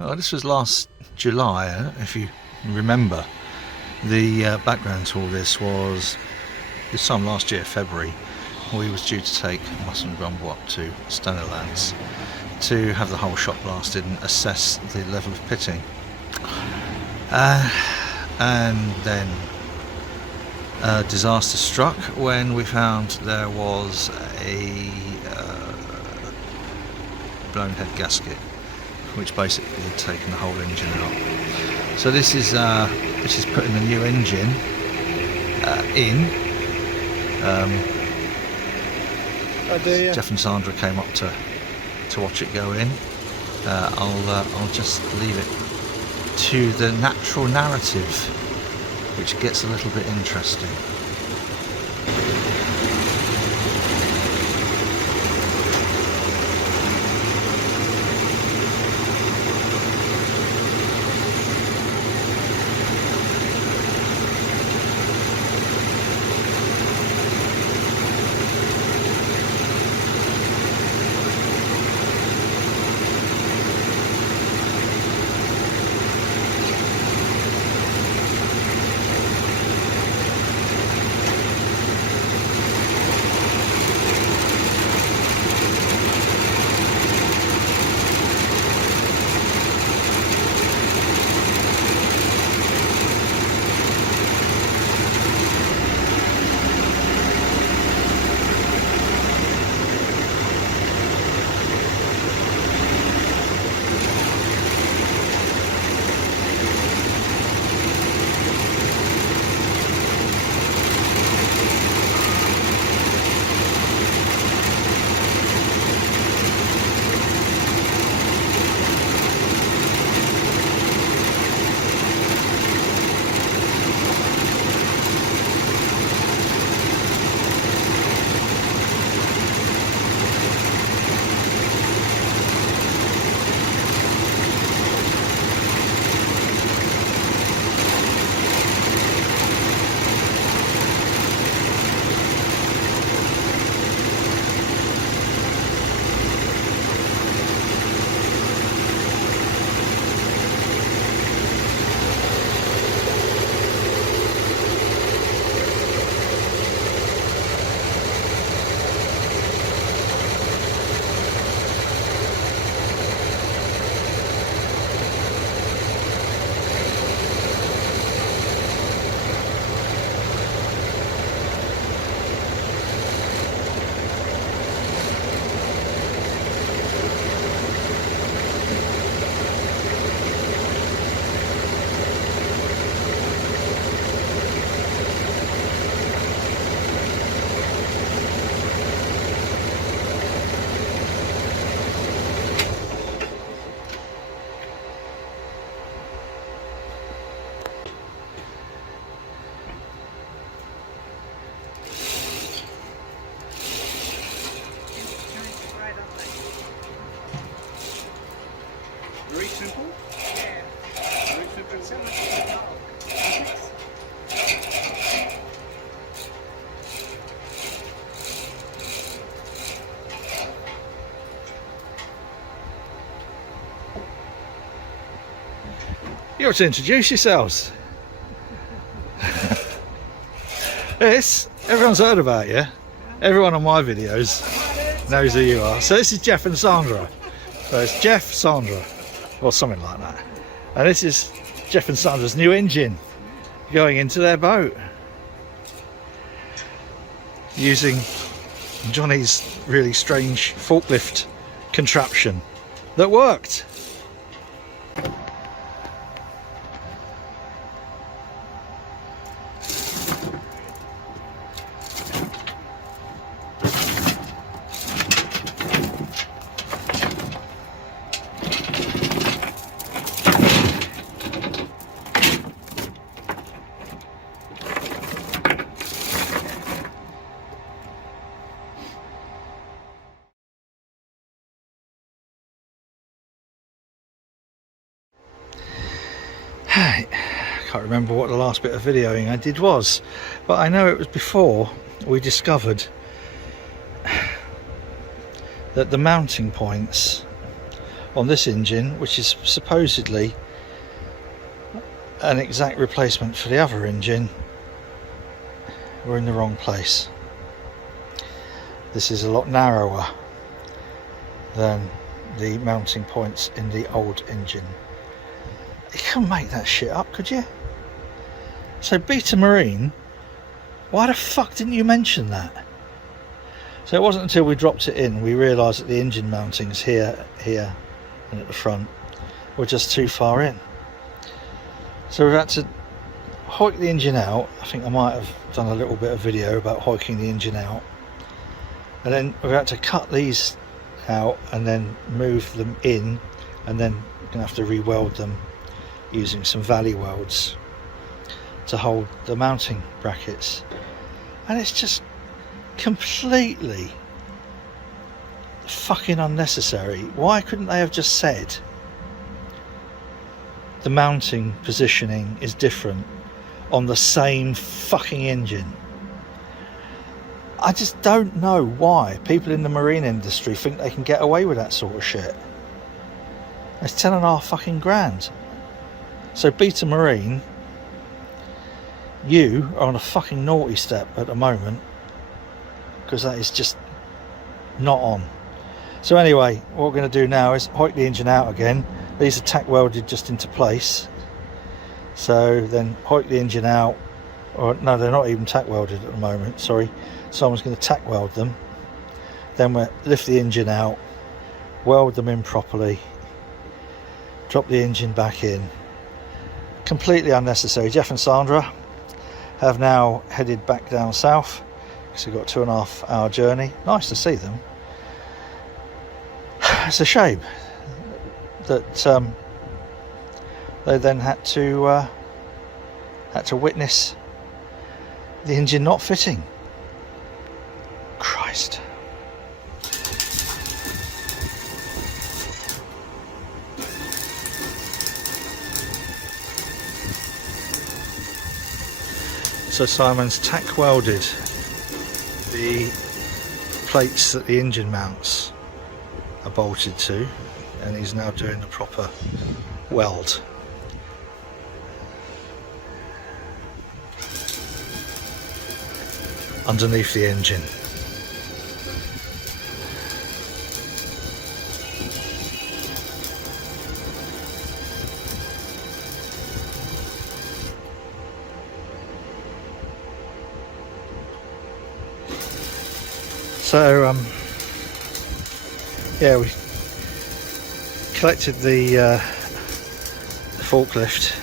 Well, this was last July, if you remember. The background to all this was this time last year, February. We was due to take Muscle and Grumble up to Stonylands to have the whole shop blasted and assess the level of pitting. And then a disaster struck when we found there was a blown head gasket, which basically had taken the whole engine out. So this is putting the new engine in. Jeff and Sandra came up to watch it go in. I'll just leave it to the natural narrative, which gets a little bit interesting. Very simple? Yeah. Very simple. You ought to introduce yourselves. This, everyone's heard about you. Everyone on my videos knows who you are. So this is Jeff and Sandra. So it's Jeff, Sandra, or something like that. And this is Jeff and Sandra's new engine going into their boat, using Johnny's really strange forklift contraption that worked. I can't remember what the last bit of videoing I did was, but I know it was before we discovered that the mounting points on this engine, which is supposedly an exact replacement for the other engine, we're in the wrong place. This is a lot narrower than the mounting points in the old engine. You couldn't make that shit up, could you? So BateMartyn, why the fuck didn't you mention that? So it wasn't until we dropped it in we realised that the engine mountings here and at the front were just too far in. So we've had to hoik the engine out. I think I might have done a little bit of video about hoiking the engine out. And then we've had to cut these out and then move them in, and then we're going to have to re-weld them using some valley welds to hold the mounting brackets. And it's just completely fucking unnecessary. Why couldn't they have just said the mounting positioning is different on the same fucking engine? I just don't know why people in the marine industry think they can get away with that sort of shit. It's 10.5 fucking grand. So BateMartyn, you are on a fucking naughty step at the moment, because that is just not on. So anyway, what we're going to do now is hoik the engine out again. These are tack welded just into place. So then hoik the engine out, or no, they're not even tack welded at the moment, sorry. Someone's going to tack weld them. Then we'll lift the engine out, weld them in properly, drop the engine back in. Completely unnecessary. Jeff and Sandra have now headed back down south, because we've got a 2.5 hour journey. Nice to see them. It's a shame that they then had to witness the engine not fitting. Christ. So Simon's tack welded the plates that the engine mounts are bolted to, and he's now doing the proper weld. Underneath the engine. So yeah, we collected the forklift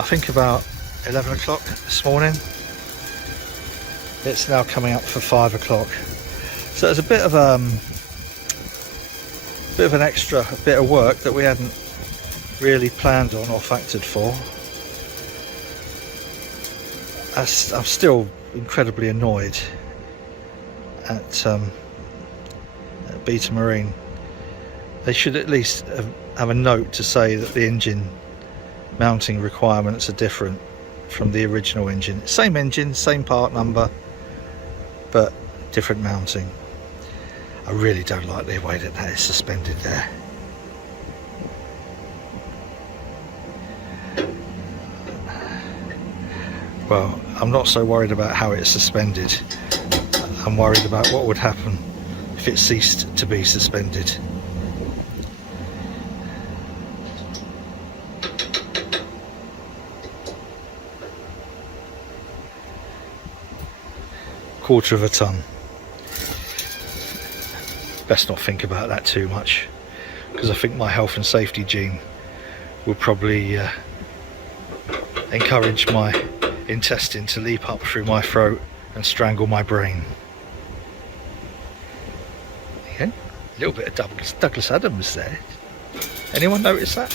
I think about 11 o'clock this morning. It's now coming up for 5 o'clock. So there's a bit of an extra bit of work that we hadn't really planned on or factored for. I'm still incredibly annoyed at BateMartyn. They should at least have a note to say that the engine mounting requirements are different from the original engine. Same engine, same part number, but different mounting. I really don't like the way that is suspended there. Well, I'm not so worried about how it's suspended. I'm worried about what would happen if it ceased to be suspended. Quarter of a ton. Best not think about that too much, because I think my health and safety gene will probably encourage my intestine to leap up through my throat and strangle my brain. Okay, a little bit of Douglas Adams there. Anyone notice that?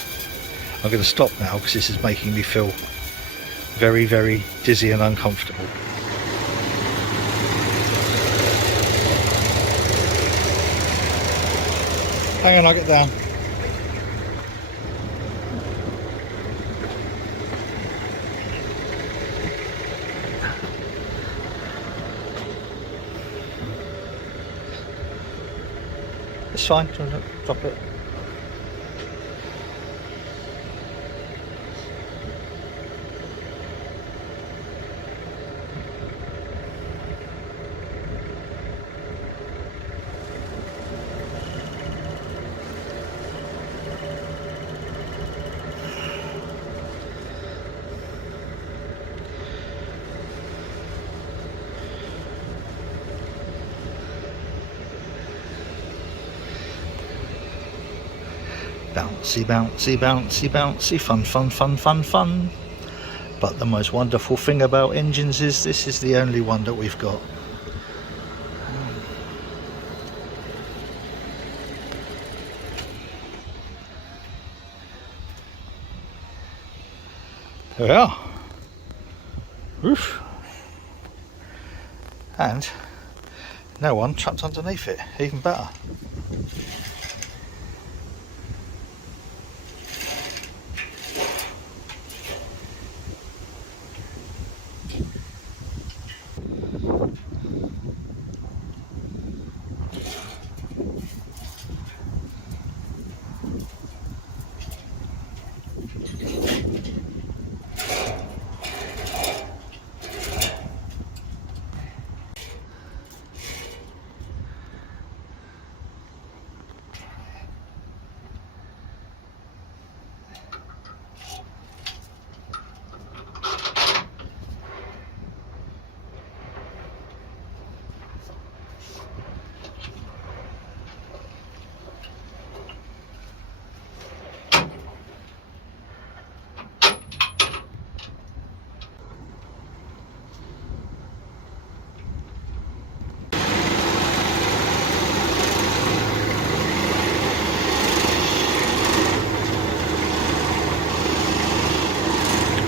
I'm going to stop now because this is making me feel very, very dizzy and uncomfortable. Hang on, I'll get down. It's fine, do you want to drop it? Bouncy, bouncy, bouncy, bouncy, fun, fun, fun, fun, fun. But the most wonderful thing about engines is this is the only one that we've got. There we are. Oof. And no one trapped underneath it, even better.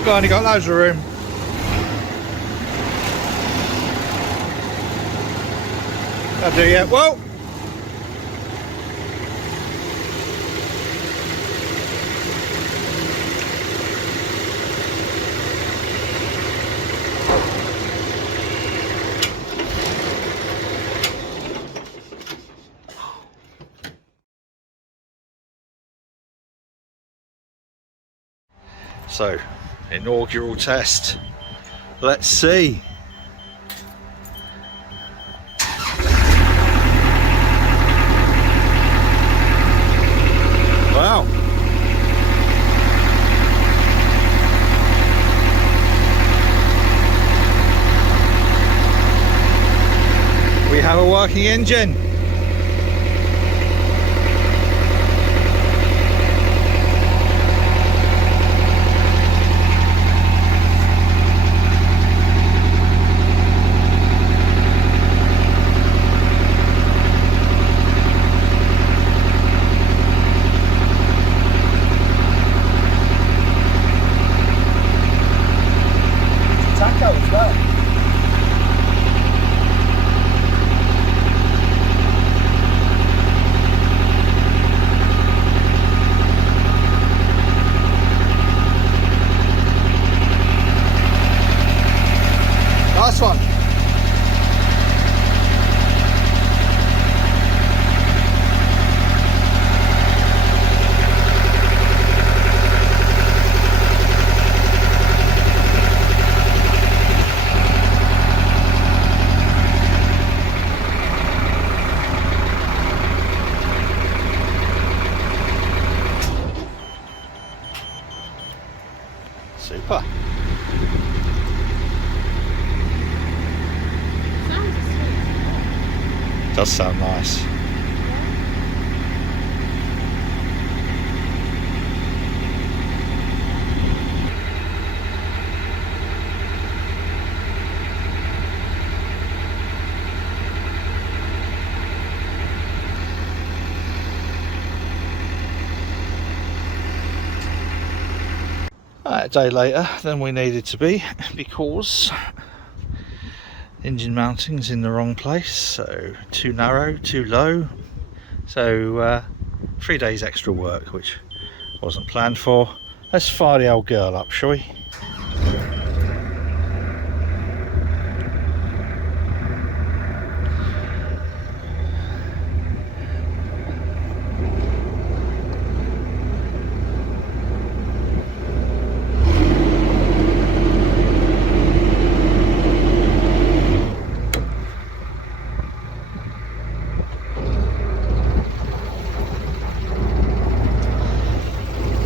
Only got loads of room. That'll do yet. Whoa! So, inaugural test. Let's see. Wow. We have a working engine. Nice one. Super. Does sound nice. A day later than we needed to be because engine mounting's in the wrong place, so too narrow, too low, so 3 days extra work which wasn't planned for. Let's fire the old girl up, shall we?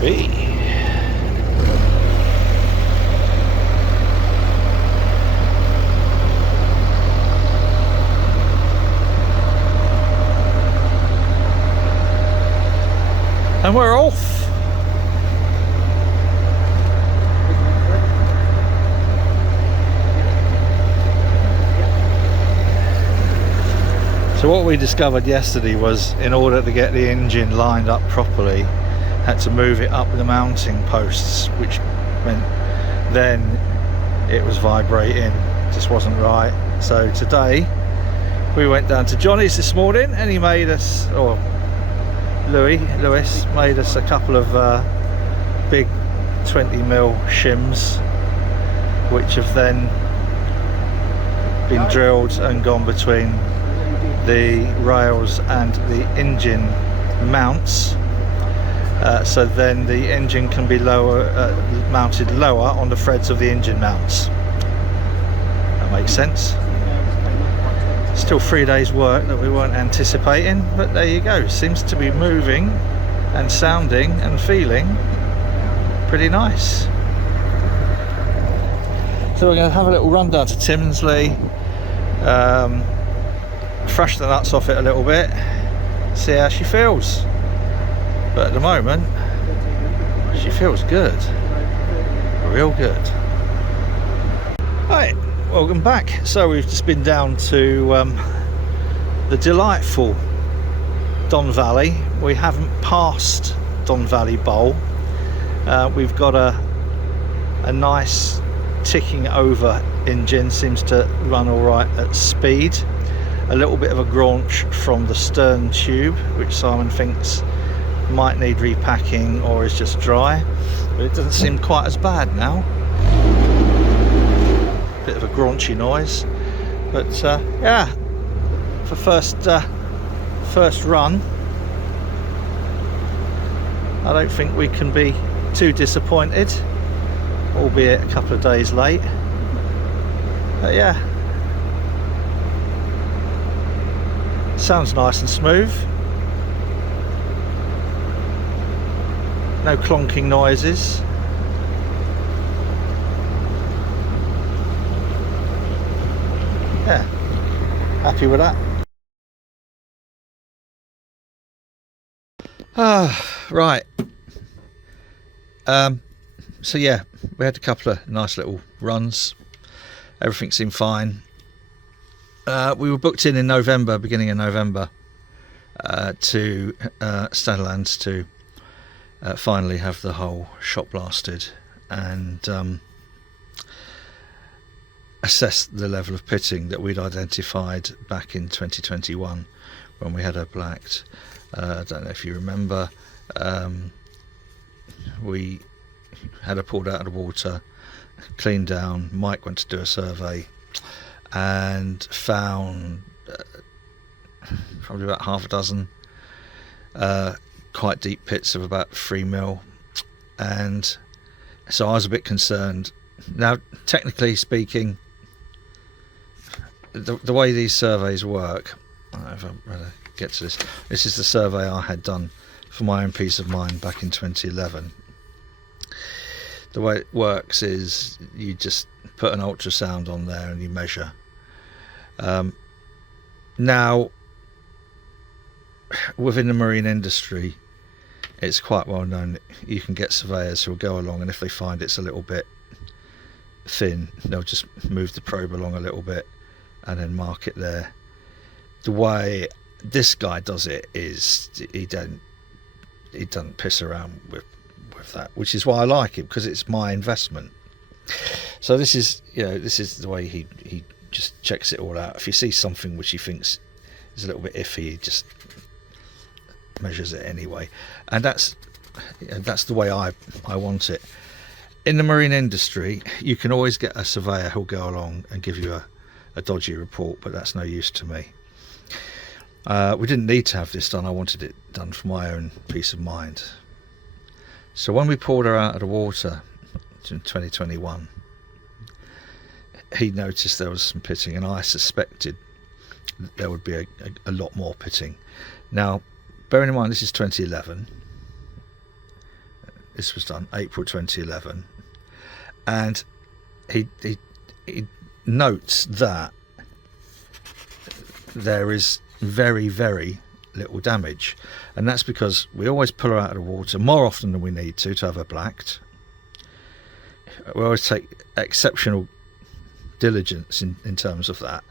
Hey. And we're off. So what we discovered yesterday was, in order to get the engine lined up properly, had to move it up the mounting posts, which meant then it was vibrating, just wasn't right. So today we went down to Johnny's this morning, and he made us, or Lewis made us a couple of big 20mm shims, which have then been drilled and gone between the rails and the engine mounts, so then the engine can be mounted lower on the threads of the engine mounts. That makes sense. Still 3 days work that we weren't anticipating, but there you go. Seems to be moving and sounding and feeling pretty nice. So we're going to have a little run down to Timsley, thrash the nuts off it a little bit, see how she feels. But at the moment she feels good, real good. Right, welcome back. So we've just been down to the delightful Don Valley. We haven't passed Don Valley Bowl. We've got a nice ticking over engine, seems to run all right at speed. A little bit of a graunch from the stern tube, which Simon thinks might need repacking or is just dry, but it doesn't seem quite as bad now. Bit of a graunchy noise, but yeah, for first run I don't think we can be too disappointed, albeit a couple of days late. But yeah, sounds nice and smooth. No clonking noises. Yeah, happy with that. Right. So yeah, we had a couple of nice little runs. Everything seemed fine. We were booked in November, beginning of November, to Stadlerlands to finally have the whole shop blasted and assess the level of pitting that we'd identified back in 2021 when we had her blacked. I don't know if you remember, we had her pulled out of the water, cleaned down. Mike went to do a survey and found probably about half a dozen quite deep pits of about 3mm, and so I was a bit concerned. Now, technically speaking, the way these surveys work, I don't know if I'm going to get to this is the survey I had done for my own peace of mind back in 2011. The way it works is you just put an ultrasound on there and you measure. Now, within the marine industry, it's quite well known that you can get surveyors who will go along, and if they find it's a little bit thin, they'll just move the probe along a little bit and then mark it there. The way this guy does it is he doesn't piss around with that, which is why I like him, because it's my investment. So this is the way he just checks it all out. If he sees something which he thinks is a little bit iffy, he just measures it anyway, and that's the way I want it. In the marine industry, you can always get a surveyor who'll go along and give you a dodgy report, but that's no use to me. We didn't need to have this done. I wanted it done for my own peace of mind. So when we pulled her out of the water in 2021, he noticed there was some pitting, and I suspected there would be a lot more pitting. Now, bearing in mind this is 2011, this was done April 2011, and he notes that there is very, very little damage, and that's because we always pull her out of the water more often than we need to have her blacked. We always take exceptional diligence in terms of that.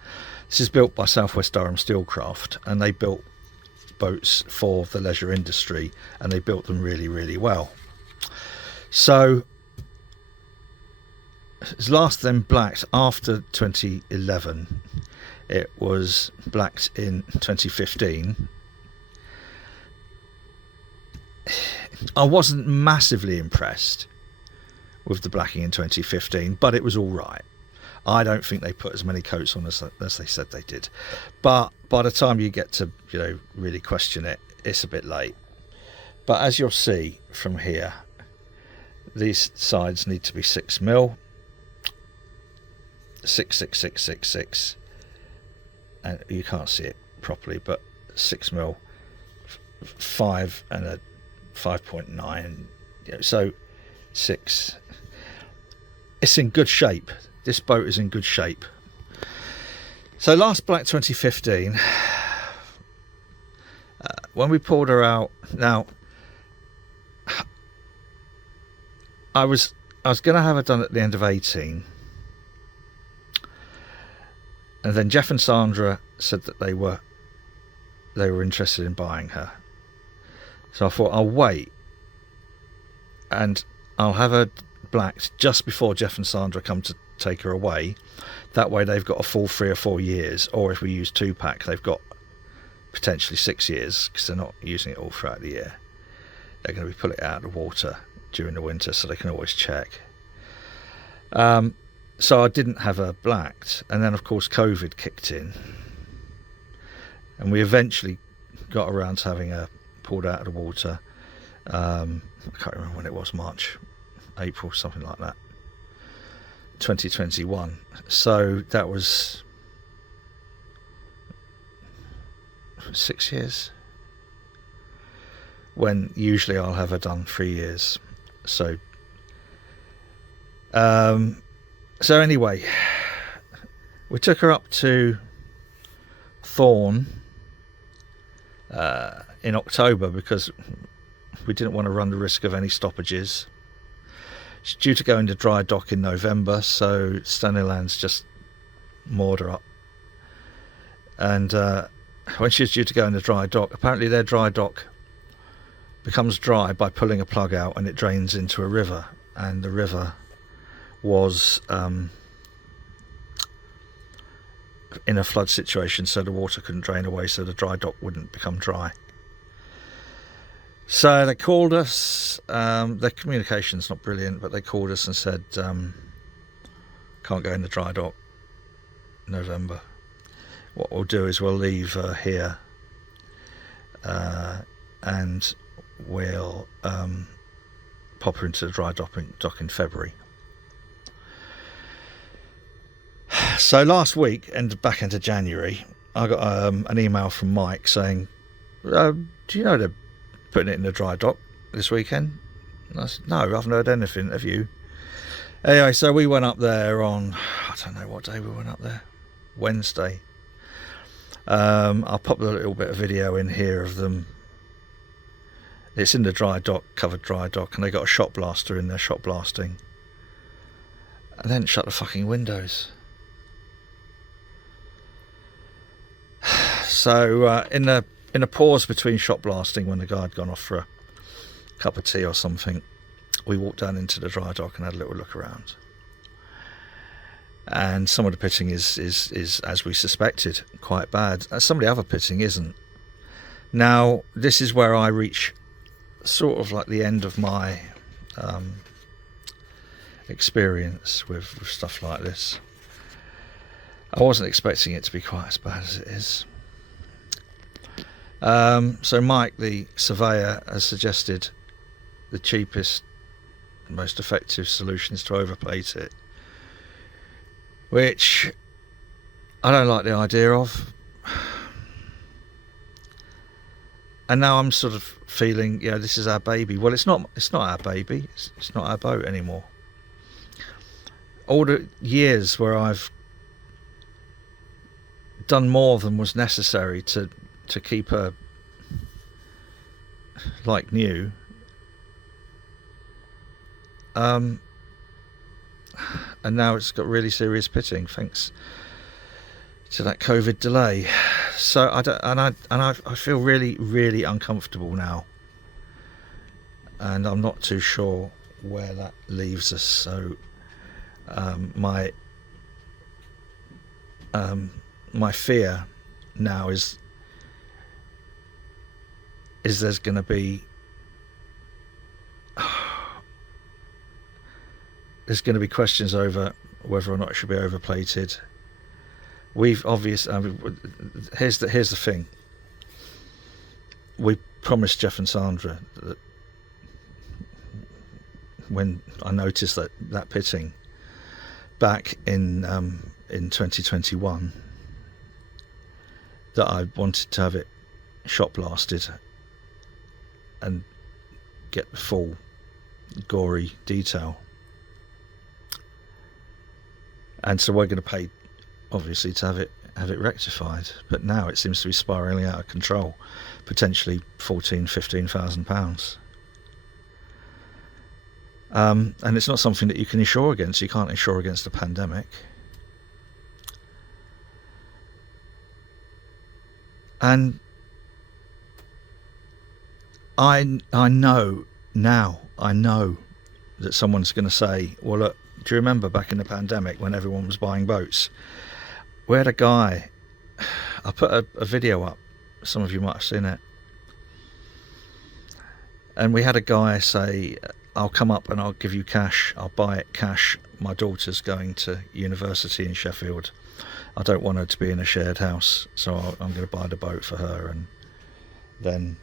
This is built by Southwest Durham Steelcraft, and they built boats for the leisure industry, and they built them really, really well. So it's last then blacked after 2011. It was blacked in 2015. I wasn't massively impressed with the blacking in 2015, but it was all right. I don't think they put as many coats on as they said they did, but by the time you get to really question it, it's a bit late. But as you'll see from here, these sides need to be 6mm, 66666, and you can't see it properly, but 6mm, 5 and a 5.9, so 6. It's in good shape. This boat is in good shape. So last black 2015, when we pulled her out, now I was going to have her done at the end of 18, and then Jeff and Sandra said that they were interested in buying her. So I thought I'll wait, and I'll have her blacked just before Jeff and Sandra come to take her away. That way they've got a full 3 or 4 years, or if we use 2-pack, they've got potentially 6 years, because they're not using it all throughout the year. They're going to be pulling it out of the water during the winter, so they can always check. So I didn't have her blacked, and then of course COVID kicked in, and we eventually got around to having her pulled out of the water. I can't remember when it was, March, April, something like that, 2021. So that was 6 years, when usually I'll have her done 3 years. So anyway, we took her up to Thorn in October because we didn't want to run the risk of any stoppages. She's due to go into dry dock in November, so Stanley Land's just moored her up. And when she's due to go into dry dock, apparently their dry dock becomes dry by pulling a plug out, and it drains into a river, and the river was in a flood situation, so the water couldn't drain away, so the dry dock wouldn't become dry. So they called us. Their communication's not brilliant, but they called us and said, can't go in the dry dock November. What we'll do is we'll leave her here, and we'll pop her into the dry dock in February. So last week, and back into January, I got an email from Mike saying, do you know they're putting it in the dry dock this weekend? And I said, no, I haven't heard anything, have you? Anyway, so we went up there on, I don't know what day we went up there, Wednesday. I'll pop a little bit of video in here of them. It's in the dry dock, covered dry dock, and they got a shot blaster in there shot blasting, and then shut the fucking windows. So in a pause between shot blasting, when the guy had gone off for a cup of tea or something, we walked down into the dry dock and had a little look around. And some of the pitching is as we suspected, quite bad. Some of the other pitching isn't. Now this is where I reach sort of like the end of my experience with stuff like this. I wasn't expecting it to be quite as bad as it is. So Mike, the surveyor, has suggested the cheapest, most effective solution is to overplate it, which I don't like the idea of. And now I'm sort of feeling, this is our baby. Well, it's not our baby. It's not our boat anymore. All the years where I've done more than was necessary to keep her like new. And now it's got really serious pitting thanks to that COVID delay. So I feel really, really uncomfortable now, and I'm not too sure where that leaves us. So my fear now is there's going to be questions over whether or not it should be overplated. We've obviously, here's the thing. We promised Jeff and Sandra that when I noticed that pitting back in 2021, that I wanted to have it shot blasted and get the full gory detail. And so we're going to pay, obviously, to have it rectified. But now it seems to be spiralling out of control, potentially £14,000-15,000. And it's not something that you can insure against. You can't insure against a pandemic. And I know that someone's going to say, well, look, do you remember back in the pandemic when everyone was buying boats? We had a guy, I put a video up, some of you might have seen it, and we had a guy say, I'll come up and I'll give you cash, I'll buy it cash, my daughter's going to university in Sheffield, I don't want her to be in a shared house, so I'm going to buy the boat for her, and then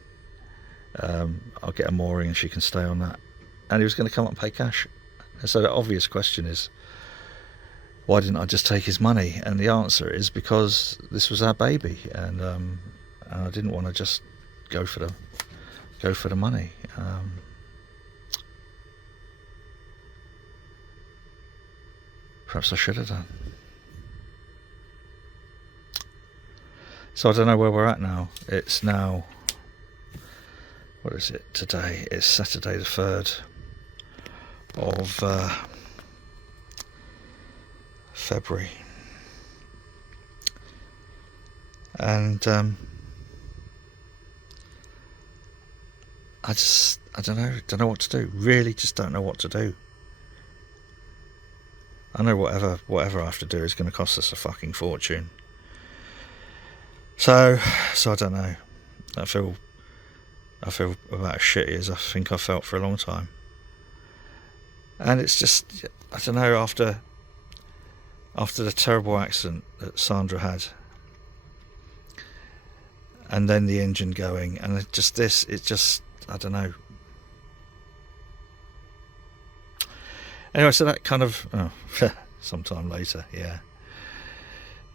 I'll get a mooring and she can stay on that. And he was going to come up and pay cash. And so the obvious question is, why didn't I just take his money? And the answer is because this was our baby, and I didn't want to just go for the money. Perhaps I should have done. So I don't know where we're at now. It's now, what is it today? It's Saturday the 3rd of February, and I don't know what to do. Really, just don't know what to do. I know whatever I have to do is going to cost us a fucking fortune. So I don't know. I feel about as shitty as I think I've felt for a long time. And it's just, I don't know, after the terrible accident that Sandra had, and then the engine going, and I don't know. Anyway, so that kind of, sometime later, yeah.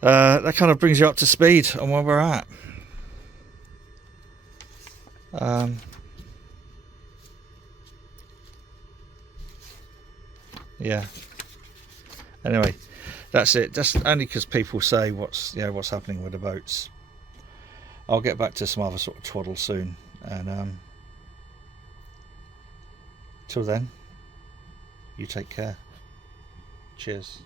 That kind of brings you up to speed on where we're at. Yeah. Anyway, that's it. Just only because people say what's happening with the boats. I'll get back to some other sort of twaddle soon, and till then, you take care. Cheers.